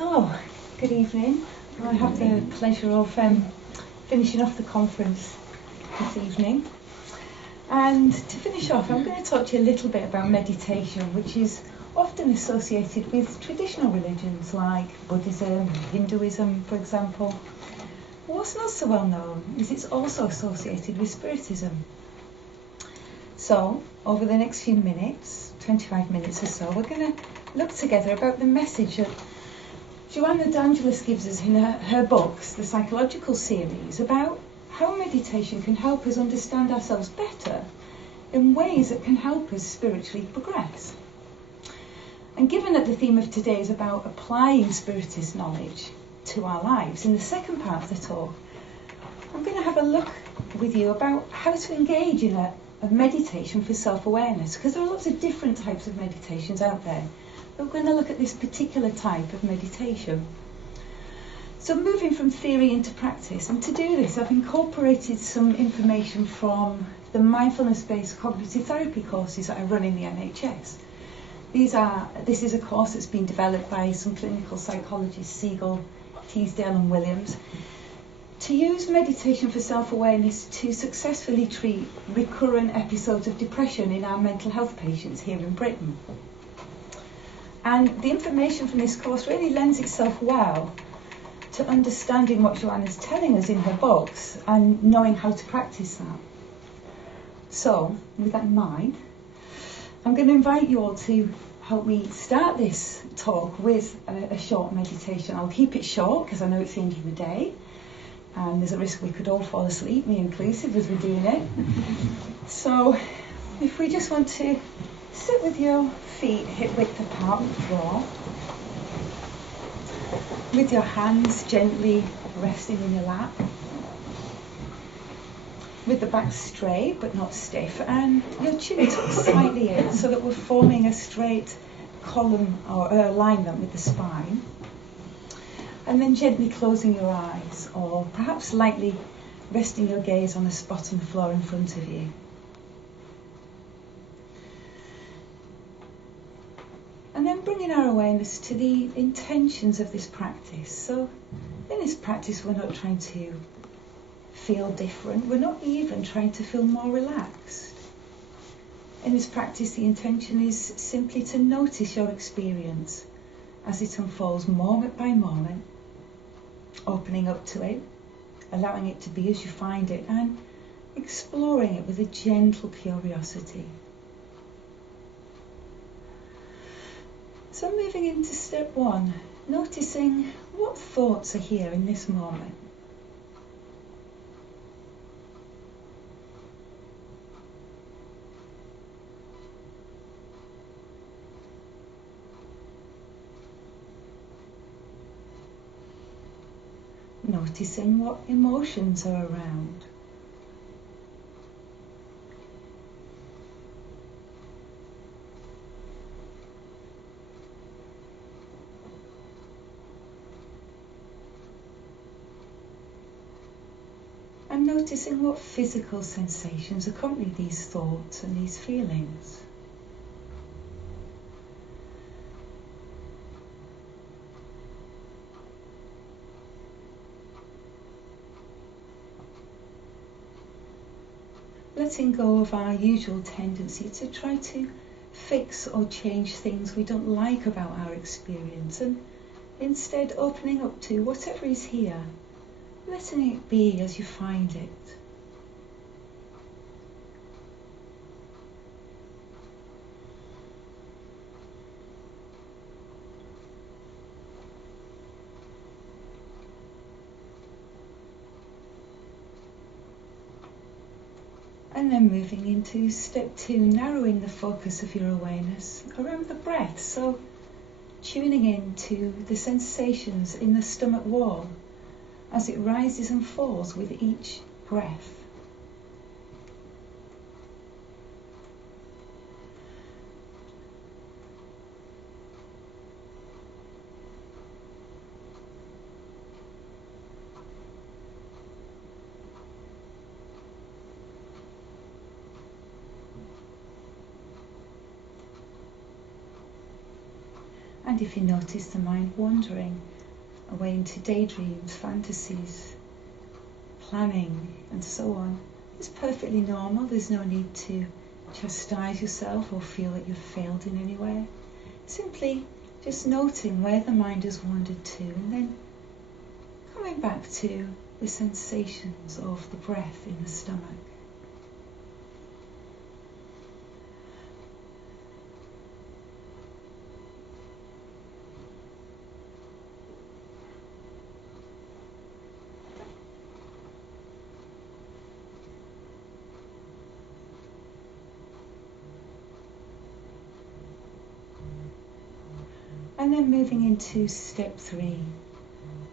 So, good evening. I have the pleasure of finishing off the conference this evening. And to finish off, I'm going to talk to you a little bit about meditation, which is often associated with traditional religions like Buddhism and Hinduism, for example. But what's not so well known is it's also associated with Spiritism. So, over the next few minutes, 25 minutes or so, we're going to look together about the message that Joanna D'Angelis gives us in her books, the psychological series, about how meditation can help us understand ourselves better in ways that can help us spiritually progress. And given that the theme of today is about applying Spiritist knowledge to our lives, in the second part of the talk, I'm going to have a look with you about how to engage in a meditation for self-awareness, because there are lots of different types of meditations out there. But we're going to look at this particular type of meditation. So moving from theory into practice, and to do this I've incorporated some information from the mindfulness-based cognitive therapy courses that I run in the NHS. This is a course that's been developed by some clinical psychologists, Siegel, Teasdale and Williams, to use meditation for self-awareness to successfully treat recurrent episodes of depression in our mental health patients here in Britain. And the information from this course really lends itself well to understanding what Joanna's telling us in her books and knowing how to practice that. So, with that in mind, I'm going to invite you all to help me start this talk with a short meditation. I'll keep it short because I know it's the end of the day and there's a risk we could all fall asleep, me inclusive, as we're doing it. So, if we just want to sit with your feet hip width apart on the floor, with your hands gently resting in your lap, with the back straight but not stiff, and your chin tucked slightly in so that we're forming a straight column or alignment with the spine. And then gently closing your eyes, or perhaps lightly resting your gaze on a spot on the floor in front of you. And then bringing our awareness to the intentions of this practice. So in this practice we're not trying to feel different, we're not even trying to feel more relaxed. In this practice the intention is simply to notice your experience as it unfolds moment by moment, opening up to it, allowing it to be as you find it, and exploring it with a gentle curiosity. So moving into step one, noticing what thoughts are here in this moment. Noticing what emotions are around. And noticing what physical sensations accompany these thoughts and these feelings. Letting go of our usual tendency to try to fix or change things we don't like about our experience, and instead opening up to whatever is here, letting it be as you find it. And then moving into step two, narrowing the focus of your awareness around the breath. So tuning in to the sensations in the stomach wall as it rises and falls with each breath. And if you notice the mind wandering away into daydreams, fantasies, planning and so on, it's perfectly normal. There's no need to chastise yourself or feel that you've failed in any way. Simply just noting where the mind has wandered to, and then coming back to the sensations of the breath in the stomach. And then moving into step 3,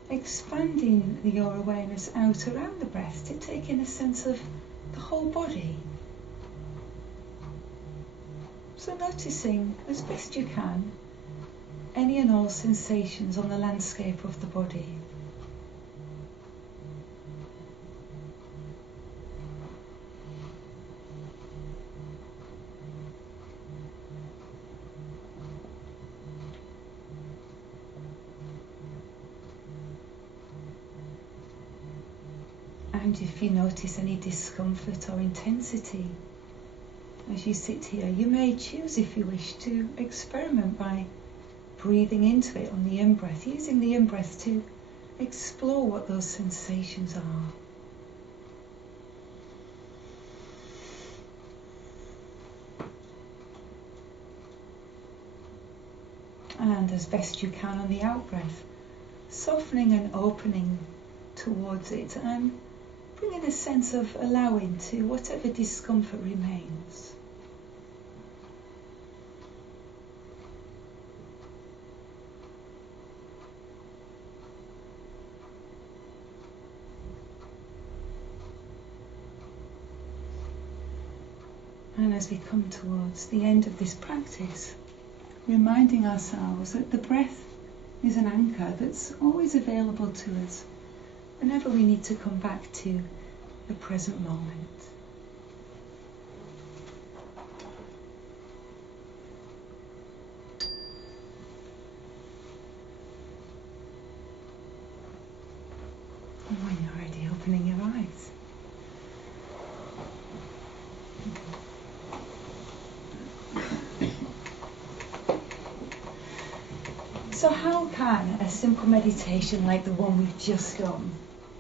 expanding your awareness out around the breath to take in a sense of the whole body. So noticing as best you can any and all sensations on the landscape of the body. And if you notice any discomfort or intensity as you sit here, you may choose, if you wish, to experiment by breathing into it on the in-breath, using the in-breath to explore what those sensations are. And as best you can on the out-breath, softening and opening towards it and bringing a sense of allowing to whatever discomfort remains. And as we come towards the end of this practice, reminding ourselves that the breath is an anchor that's always available to us whenever we need to come back to the present moment. And when you're ready, opening your eyes. So how can a simple meditation like the one we've just done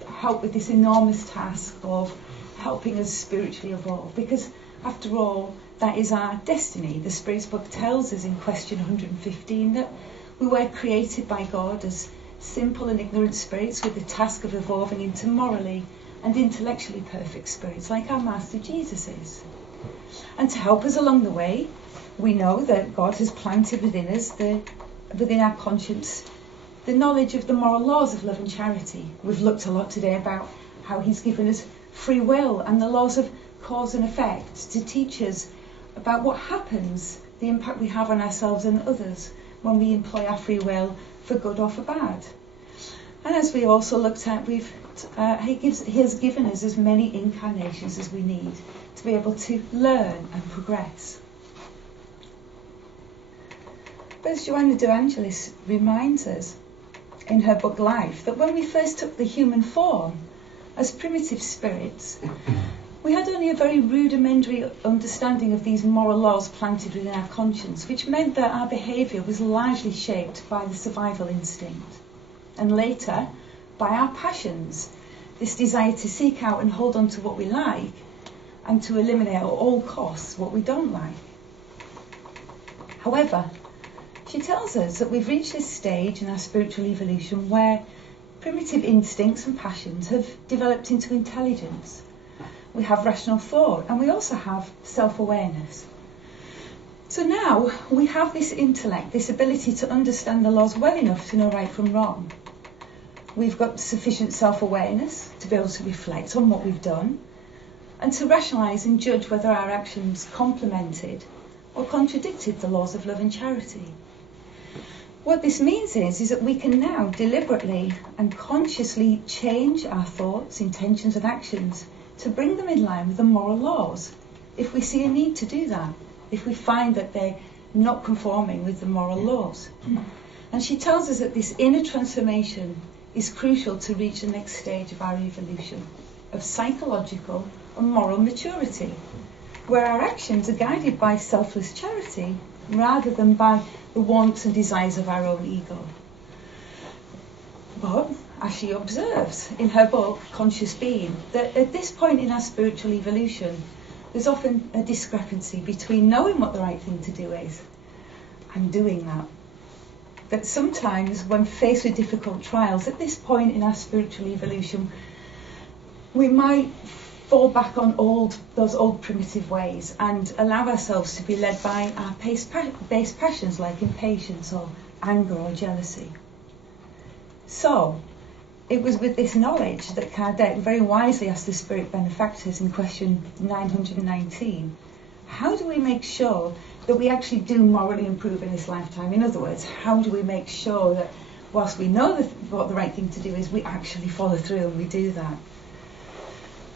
help with this enormous task of helping us spiritually evolve? Because after all, that is our destiny. The Spirit's book tells us in question 115 that we were created by God as simple and ignorant spirits with the task of evolving into morally and intellectually perfect spirits like our Master Jesus is. And to help us along the way, we know that God has planted within us, within our conscience, the knowledge of the moral laws of love and charity. We've looked a lot today about how he's given us free will and the laws of cause and effect to teach us about what happens, the impact we have on ourselves and others when we employ our free will for good or for bad. And as we also looked at, he has given us as many incarnations as we need to be able to learn and progress. But as Joanna de Angelis reminds us in her book Life, that when we first took the human form as primitive spirits, we had only a very rudimentary understanding of these moral laws planted within our conscience, which meant that our behaviour was largely shaped by the survival instinct, and later by our passions, this desire to seek out and hold on to what we like and to eliminate at all costs what we don't like. However, she tells us that we've reached this stage in our spiritual evolution where primitive instincts and passions have developed into intelligence. We have rational thought and we also have self-awareness. So now we have this intellect, this ability to understand the laws well enough to know right from wrong. We've got sufficient self-awareness to be able to reflect on what we've done and to rationalise and judge whether our actions complemented or contradicted the laws of love and charity. What this means is that we can now deliberately and consciously change our thoughts, intentions and actions to bring them in line with the moral laws, if we see a need to do that, if we find that they're not conforming with the moral laws. And she tells us that this inner transformation is crucial to reach the next stage of our evolution, of psychological and moral maturity, where our actions are guided by selfless charity rather than by the wants and desires of our own ego. But, as she observes in her book, Conscious Being, that at this point in our spiritual evolution, there's often a discrepancy between knowing what the right thing to do is and doing that. That sometimes when faced with difficult trials, at this point in our spiritual evolution, we might fall back on those old primitive ways and allow ourselves to be led by our base passions like impatience or anger or jealousy. So, it was with this knowledge that Kardec very wisely asked the spirit benefactors in question 919, how do we make sure that we actually do morally improve in this lifetime? In other words, how do we make sure that whilst we know what the right thing to do is, we actually follow through and we do that?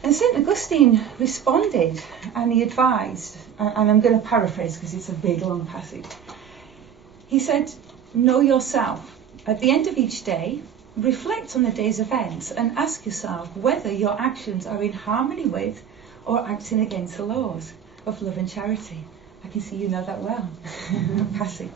And St. Augustine responded, and he advised, and I'm going to paraphrase because it's a big long passage. He said, know yourself. At the end of each day, reflect on the day's events and ask yourself whether your actions are in harmony with or acting against the laws of love and charity. I can see you know that well. Passage.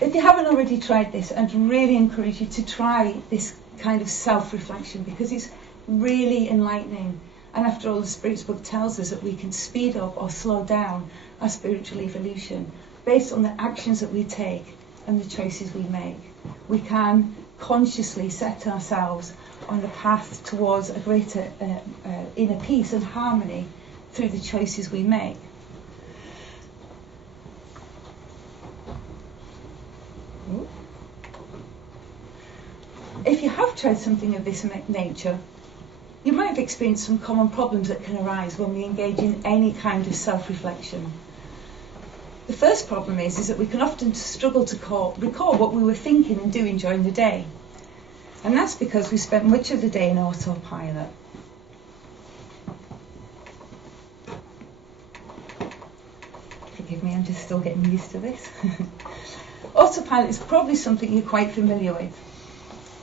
If you haven't already tried this, I'd really encourage you to try this kind of self-reflection, because it's really enlightening. And after all, the Spirit's book tells us that we can speed up or slow down our spiritual evolution based on the actions that we take and the choices we make. We can consciously set ourselves on the path towards a greater inner peace and harmony through the choices we make. If you have tried something of this nature, you might have experienced some common problems that can arise when we engage in any kind of self-reflection. The first problem is that we can often struggle to recall what we were thinking and doing during the day. And that's because we spent much of the day in autopilot. Forgive me, I'm just still getting used to this. Autopilot is probably something you're quite familiar with,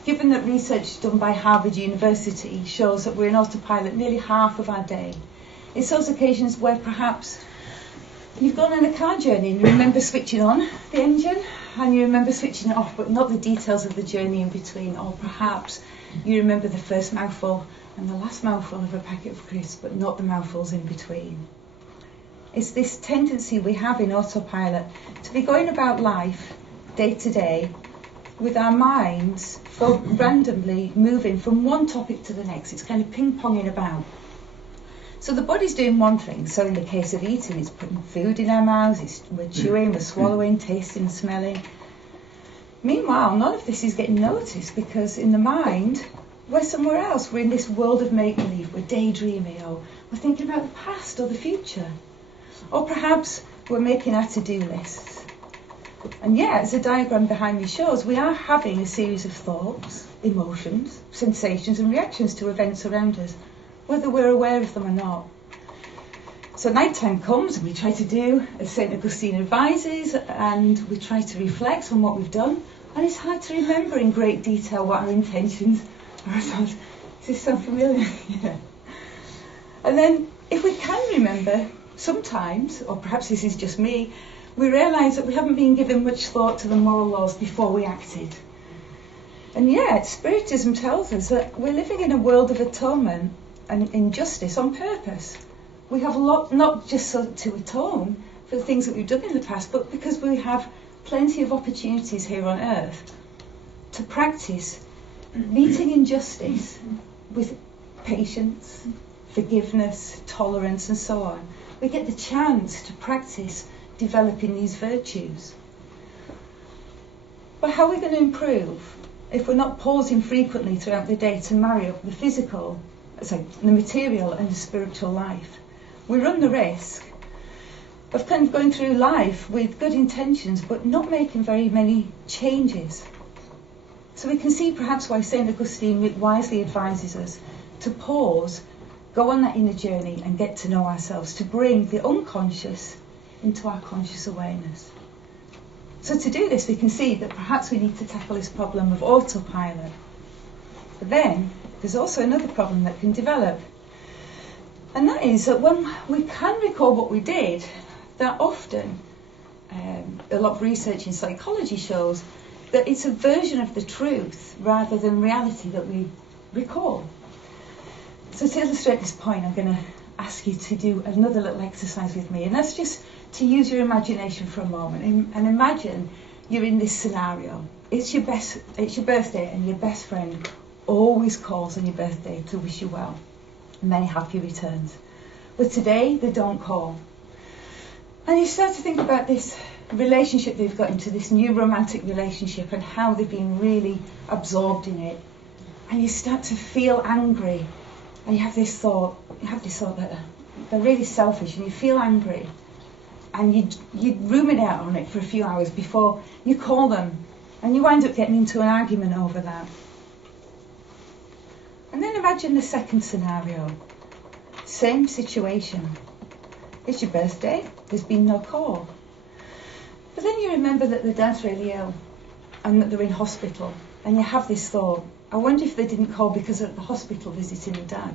given that research done by Harvard University shows that we're in autopilot nearly half of our day. It's those occasions where perhaps you've gone on a car journey and you remember switching on the engine and you remember switching it off, but not the details of the journey in between. Or perhaps you remember the first mouthful and the last mouthful of a packet of crisps, but not the mouthfuls in between. It's this tendency we have in autopilot to be going about life day to day with our minds randomly moving from one topic to the next. It's kind of ping-ponging about. So the body's doing one thing. So in the case of eating, it's putting food in our mouths, we're chewing, we're swallowing, tasting, smelling. Meanwhile, none of this is getting noticed, because in the mind, we're somewhere else. We're in this world of make-believe. We're daydreaming, or we're thinking about the past or the future. Or perhaps we're making our to-do lists. And yet, as the diagram behind me shows, we are having a series of thoughts, emotions, sensations and reactions to events around us, whether we're aware of them or not. So night time comes and we try to do as St. Augustine advises, and we try to reflect on what we've done, and it's hard to remember in great detail what our intentions are. Does this sound familiar? Yeah. And then if we can remember, sometimes, or perhaps this is just me, we realise that we haven't been given much thought to the moral laws before we acted. And yet, Spiritism tells us that we're living in a world of atonement and injustice on purpose. We have a lot, not just so to atone for the things that we've done in the past, but because we have plenty of opportunities here on earth to practice meeting injustice with patience, forgiveness, tolerance and so on. We get the chance to practice developing these virtues. But how are we going to improve if we're not pausing frequently throughout the day to marry up the material and the spiritual life? We run the risk of kind of going through life with good intentions but not making very many changes. So we can see perhaps why St. Augustine wisely advises us to pause, go on that inner journey and get to know ourselves, to bring the unconscious into our conscious awareness. So to do this, we can see that perhaps we need to tackle this problem of autopilot. But then there's also another problem that can develop. And that is that when we can recall what we did, that often, a lot of research in psychology shows that it's a version of the truth rather than reality that we recall. So to illustrate this point, I'm going to ask you to do another little exercise with me, and that's just to use your imagination for a moment and imagine you're in this scenario. It's your birthday, and your best friend always calls on your birthday to wish you well. Many happy returns. But today they don't call. And you start to think about this relationship they've got into, this new romantic relationship, and how they've been really absorbed in it. And you start to feel angry. And you have this thought that they're really selfish, and you feel angry. And you ruminate on it for a few hours before you call them. And you wind up getting into an argument over that. And then imagine the second scenario. Same situation. It's your birthday, there's been no call. But then you remember that the dad's really ill and that they're in hospital. And you have this thought, I wonder if they didn't call because they're at the hospital visiting the dad.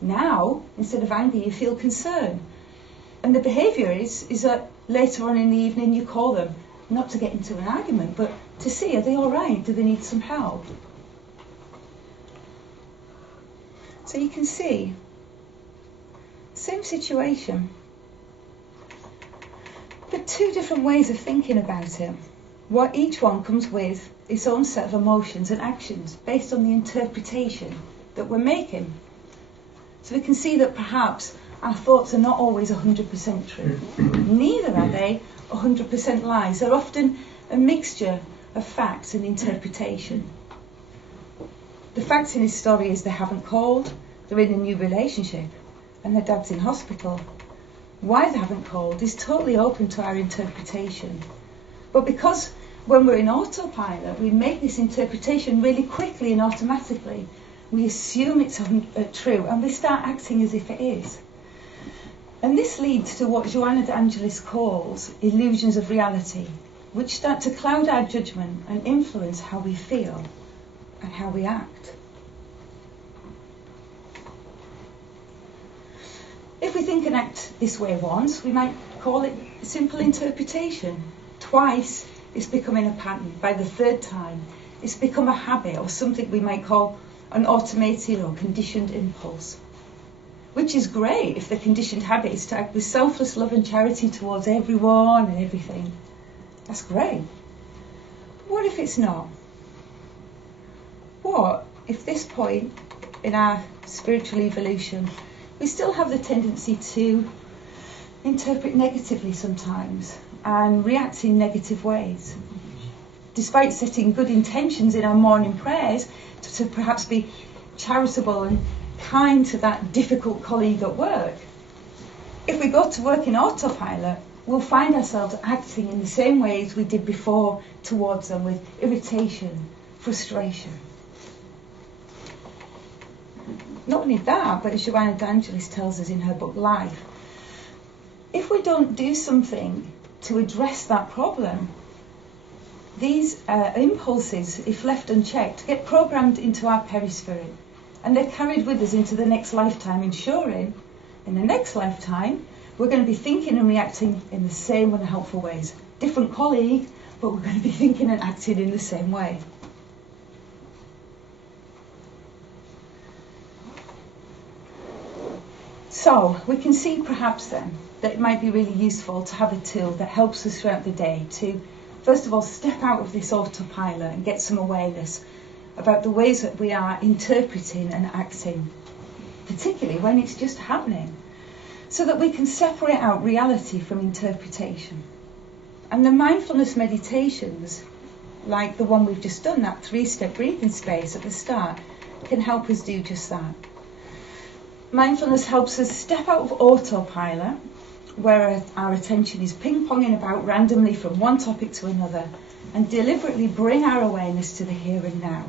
Now, instead of anger, you feel concern. And the behaviour is that later on in the evening you call them, not to get into an argument, but to see, are they all right? Do they need some help? So you can see, same situation, but two different ways of thinking about it. What each one comes with its own set of emotions and actions based on the interpretation that we're making. So we can see that perhaps our thoughts are not always 100% true. Neither are they 100% lies. They're often a mixture of facts and interpretation. The facts in this story is they haven't called, they're in a new relationship, and their dad's in hospital. Why they haven't called is totally open to our interpretation. But because when we're in autopilot, we make this interpretation really quickly and automatically. We assume it's true, and we start acting as if it is. And this leads to what Joanna de Angelis calls illusions of reality, which start to cloud our judgment and influence how we feel and how we act. If we think and act this way once, we might call it simple interpretation. Twice, it's becoming a pattern. By the third time, it's become a habit, or something we might call an automated or conditioned impulse. Which is great if the conditioned habit is to act with selfless love and charity towards everyone and everything. That's great. But what if it's not? What if this point in our spiritual evolution, we still have the tendency to interpret negatively sometimes and react in negative ways? Despite setting good intentions in our morning prayers to perhaps be charitable and kind to that difficult colleague at work, if we go to work in autopilot, we'll find ourselves acting in the same ways we did before towards them, with irritation, frustration. Not only that, but as Joanna de Angelis tells us in her book Life, if we don't do something to address that problem, these impulses, if left unchecked, get programmed into our perispirit, and they're carried with us into the next lifetime, ensuring in the next lifetime we're going to be thinking and reacting in the same unhelpful ways. Different colleague, but we're going to be thinking and acting in the same way. So we can see perhaps then that it might be really useful to have a tool that helps us throughout the day to, first of all, step out of this autopilot and get some awareness about the ways that we are interpreting and acting, particularly when it's just happening, so that we can separate out reality from interpretation. And the mindfulness meditations, like the one we've just done, that 3-step breathing space at the start, can help us do just that. Mindfulness helps us step out of autopilot, where our attention is ping-ponging about randomly from one topic to another, and deliberately bring our awareness to the here and now.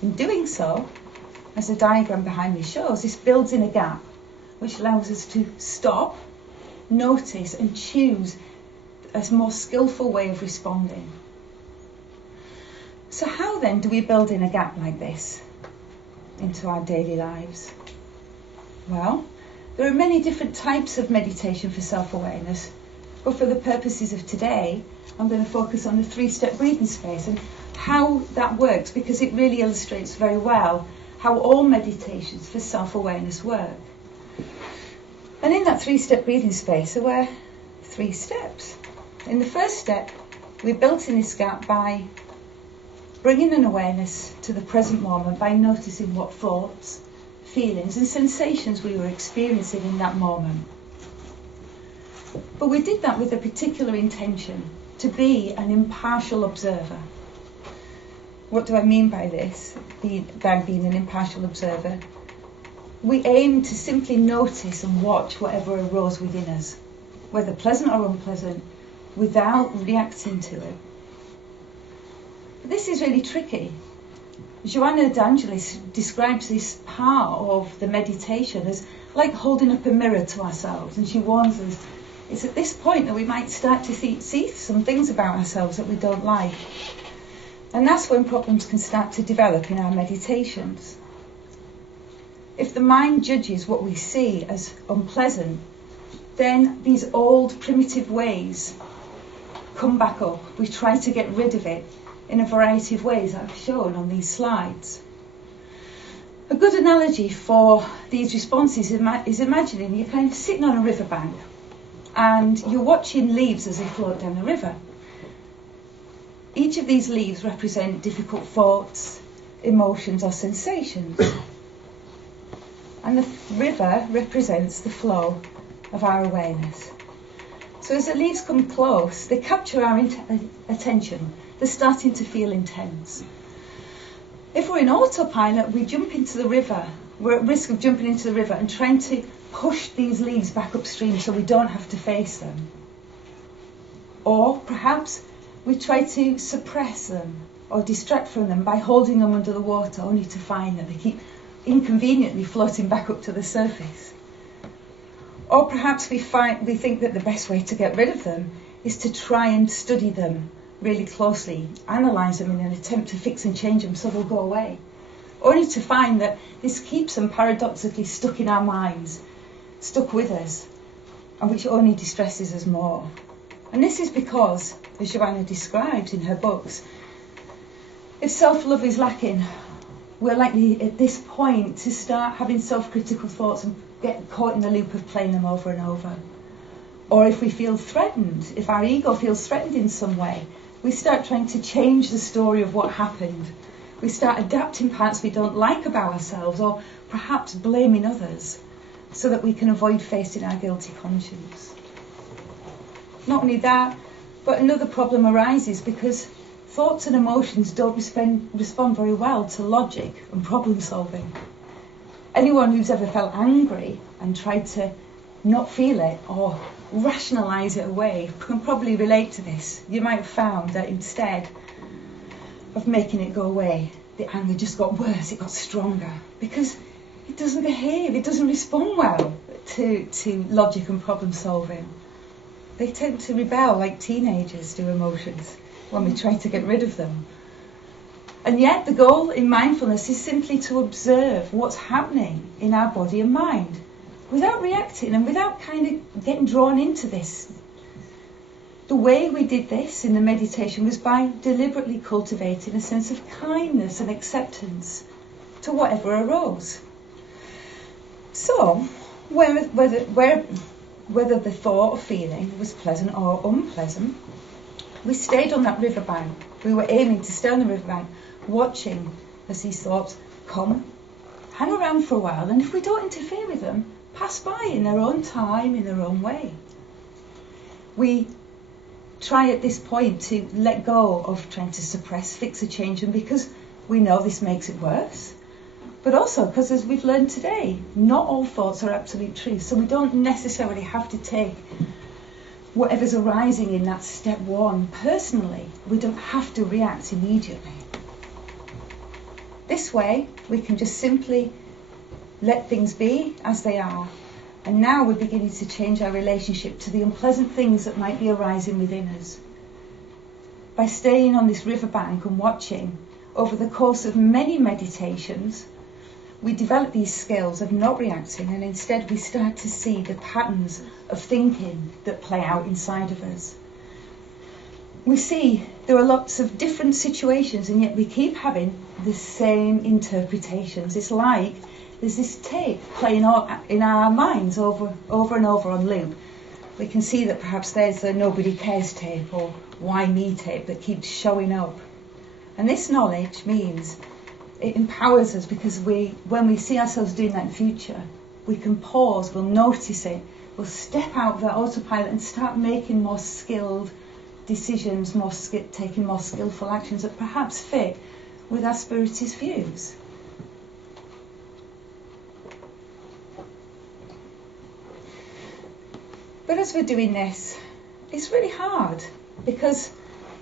In doing so, as the diagram behind me shows, this builds in a gap, which allows us to stop, notice and choose a more skillful way of responding. So how then do we build in a gap like this into our daily lives? Well, there are many different types of meditation for self-awareness, but for the purposes of today, I'm going to focus on the 3-step breathing space and how that works, because it really illustrates very well how all meditations for self-awareness work. And in that 3-step breathing space, there were 3 steps. In the first step, we built in this gap by bringing an awareness to the present moment by noticing what thoughts, feelings and sensations we were experiencing in that moment. But we did that with a particular intention, to be an impartial observer. What do I mean by this, by being an impartial observer? We aim to simply notice and watch whatever arose within us, whether pleasant or unpleasant, without reacting to it. But this is really tricky. Joanna D'Angelis describes this part of the meditation as like holding up a mirror to ourselves, and she warns us it's at this point that we might start to see some things about ourselves that we don't like. And that's when problems can start to develop in our meditations. If the mind judges what we see as unpleasant, then these old primitive ways come back up. We try to get rid of it in a variety of ways that I've shown on these slides. A good analogy for these responses is imagining you're kind of sitting on a riverbank and you're watching leaves as they float down the river. Each of these leaves represent difficult thoughts, emotions or sensations. And the river represents the flow of our awareness. So as the leaves come close, they capture our attention. They're starting to feel intense. If we're in autopilot, we jump into the river. We're at risk of jumping into the river and trying to push these leaves back upstream so we don't have to face them. Or perhaps we try to suppress them or distract from them by holding them under the water, only to find that they keep inconveniently floating back up to the surface. Or perhaps we think that the best way to get rid of them is to try and study them really closely, analyse them in an attempt to fix and change them so they'll go away, only to find that this keeps them paradoxically stuck in our minds, stuck with us, and which only distresses us more. And this is because, as Joanna describes in her books, if self-love is lacking, we're likely at this point to start having self-critical thoughts and get caught in the loop of playing them over and over. Or if we feel threatened, if our ego feels threatened in some way, we start trying to change the story of what happened. We start adapting parts we don't like about ourselves, or perhaps blaming others, so that we can avoid facing our guilty conscience. Not only that, but another problem arises because thoughts and emotions don't respond very well to logic and problem solving. Anyone who's ever felt angry and tried to not feel it or rationalise it away can probably relate to this. You might have found that instead of making it go away, the anger just got worse, it got stronger, because it doesn't behave, it doesn't respond well to logic and problem solving. They tend to rebel like teenagers do emotions when we try to get rid of them. And yet the goal in mindfulness is simply to observe what's happening in our body and mind without reacting and without kind of getting drawn into this. The way we did this in the meditation was by deliberately cultivating a sense of kindness and acceptance to whatever arose. So, whether the thought or feeling was pleasant or unpleasant, we stayed on that riverbank. We were aiming to stay on the riverbank, watching as these thoughts come, hang around for a while, and if we don't interfere with them, pass by in their own time, in their own way. We try at this point to let go of trying to suppress, fix or change them, because we know this makes it worse. But also because, as we've learned today, not all thoughts are absolute truth, so we don't necessarily have to take whatever's arising in that step one personally. We don't have to react immediately. This way, we can just simply let things be as they are And now we're beginning to change our relationship to the unpleasant things that might be arising within us. By staying on this riverbank and watching, over the course of many meditations, we develop these skills of not reacting, and instead we start to see the patterns of thinking that play out inside of us. We see there are lots of different situations, and yet we keep having the same interpretations. It's like there's this tape playing in our minds over and over on loop. We can see that perhaps there's a nobody cares tape or why me tape that keeps showing up. And this knowledge means it empowers us, because when we see ourselves doing that in future, we can pause, we'll notice it, we'll step out of that autopilot and start making more skilled decisions, taking more skillful actions that perhaps fit with our Spiritist views. But as we're doing this, it's really hard, because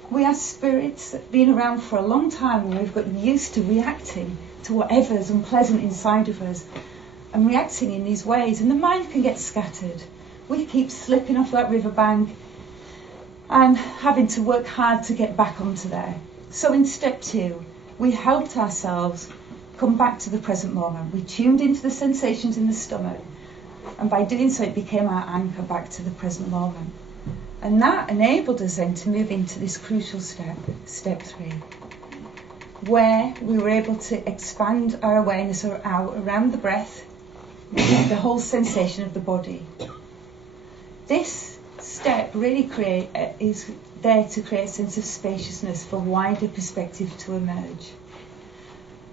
we are spirits that have been around for a long time, and we've got used to reacting to whatever's unpleasant inside of us and reacting in these ways, and the mind can get scattered. We keep slipping off that riverbank and having to work hard to get back onto there. So in step 2, we helped ourselves come back to the present moment. We tuned into the sensations in the stomach, and by doing so it became our anchor back to the present moment. And that enabled us then to move into this crucial step, step 3, where we were able to expand our awareness out around the breath, the whole sensation of the body. This step really is there to create a sense of spaciousness for wider perspective to emerge.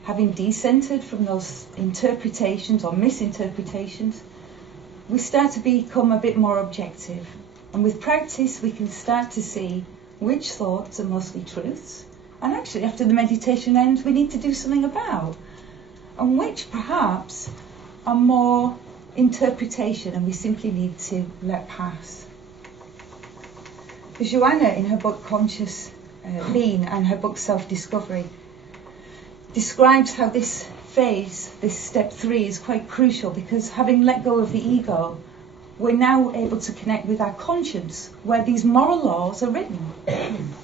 Having decentered from those interpretations or misinterpretations, we start to become a bit more objective. And with practice, we can start to see which thoughts are mostly truths, and actually after the meditation ends, we need to do something about, and which perhaps are more interpretation and we simply need to let pass. Joanna, in her book Conscious Being and her book Self-Discovery, describes how this phase, this step 3, is quite crucial, because having let go of the ego, we're now able to connect with our conscience, where these moral laws are written.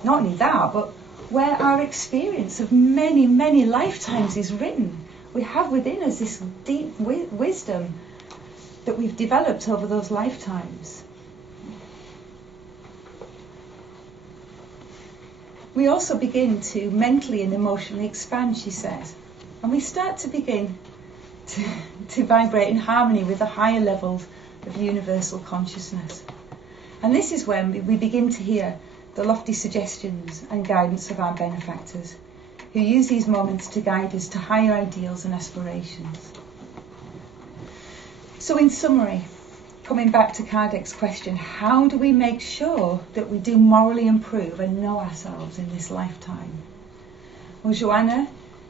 Not only that, but where our experience of many, many lifetimes is written. We have within us this deep wisdom that we've developed over those lifetimes. We also begin to mentally and emotionally expand, she says, and we start to begin to vibrate in harmony with the higher levels of universal consciousness. And this is when we begin to hear the lofty suggestions and guidance of our benefactors, who use these moments to guide us to higher ideals and aspirations. So in summary, coming back to Kardec's question, how do we make sure that we do morally improve and know ourselves in this lifetime? Well, Joanna,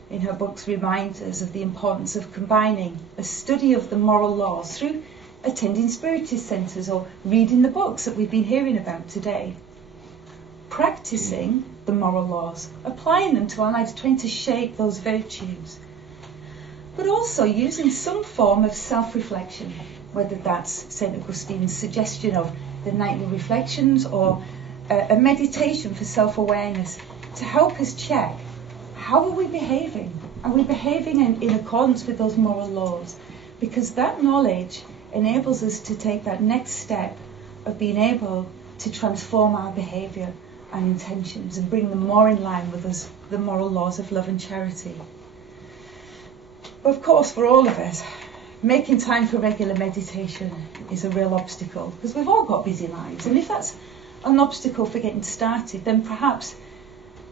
in her books, reminds us of the importance of combining a study of the moral laws through attending Spiritist centres or reading the books that we've been hearing about today. Practicing the moral laws, applying them to our lives, trying to shape those virtues. But also using some form of self-reflection, whether that's St. Augustine's suggestion of the nightly reflections or a meditation for self-awareness, to help us check, how are we behaving? Are we behaving in accordance with those moral laws? Because that knowledge enables us to take that next step of being able to transform our behaviour and intentions and bring them more in line with the moral laws of love and charity. But of course, for all of us, making time for regular meditation is a real obstacle, because we've all got busy lives, and if that's an obstacle for getting started, then perhaps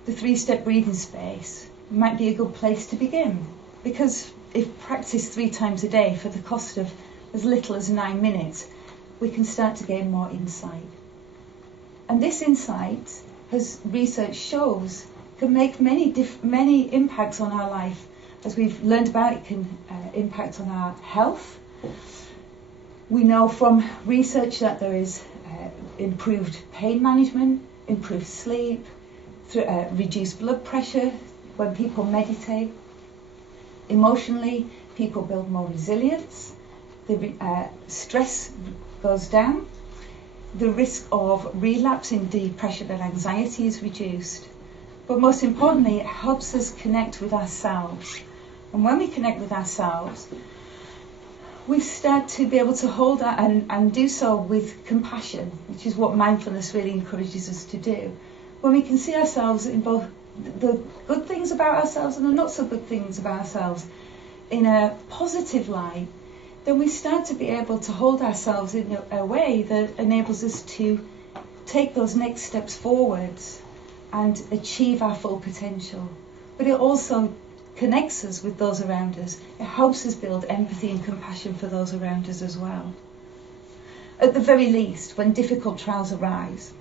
the 3-step breathing space might be a good place to begin, because if practiced 3 times a day for the cost of as little as 9 minutes, we can start to gain more insight. And this insight, as research shows, can make many impacts on our life. As we've learned about, it can impact on our health. We know from research that there is improved pain management, improved sleep, reduced blood pressure when people meditate. Emotionally, people build more resilience. the stress goes down, the risk of relapse in depression and anxiety is reduced. But most importantly, it helps us connect with ourselves. And when we connect with ourselves, we start to be able to hold that and do so with compassion, which is what mindfulness really encourages us to do. When we can see ourselves in both the good things about ourselves and the not so good things about ourselves in a positive light, then we start to be able to hold ourselves in a way that enables us to take those next steps forwards and achieve our full potential. But it also connects us with those around us. It helps us build empathy and compassion for those around us as well. At the very least, when difficult trials arise,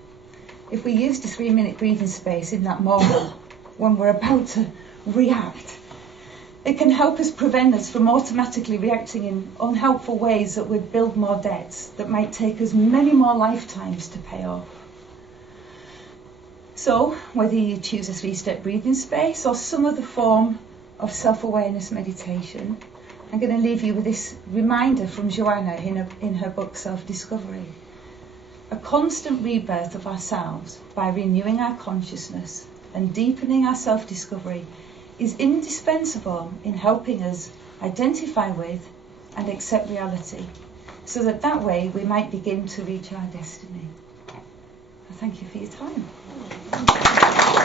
if we use the 3-minute breathing space in that moment, when we're about to react, it can help us prevent us from automatically reacting in unhelpful ways that would build more debts that might take us many more lifetimes to pay off. So, whether you choose a 3-step breathing space or some other form of self-awareness meditation, I'm going to leave you with this reminder from Joanna in her book Self-Discovery. A constant rebirth of ourselves by renewing our consciousness and deepening our self-discovery is indispensable in helping us identify with and accept reality, so that way we might begin to reach our destiny. Thank you for your time.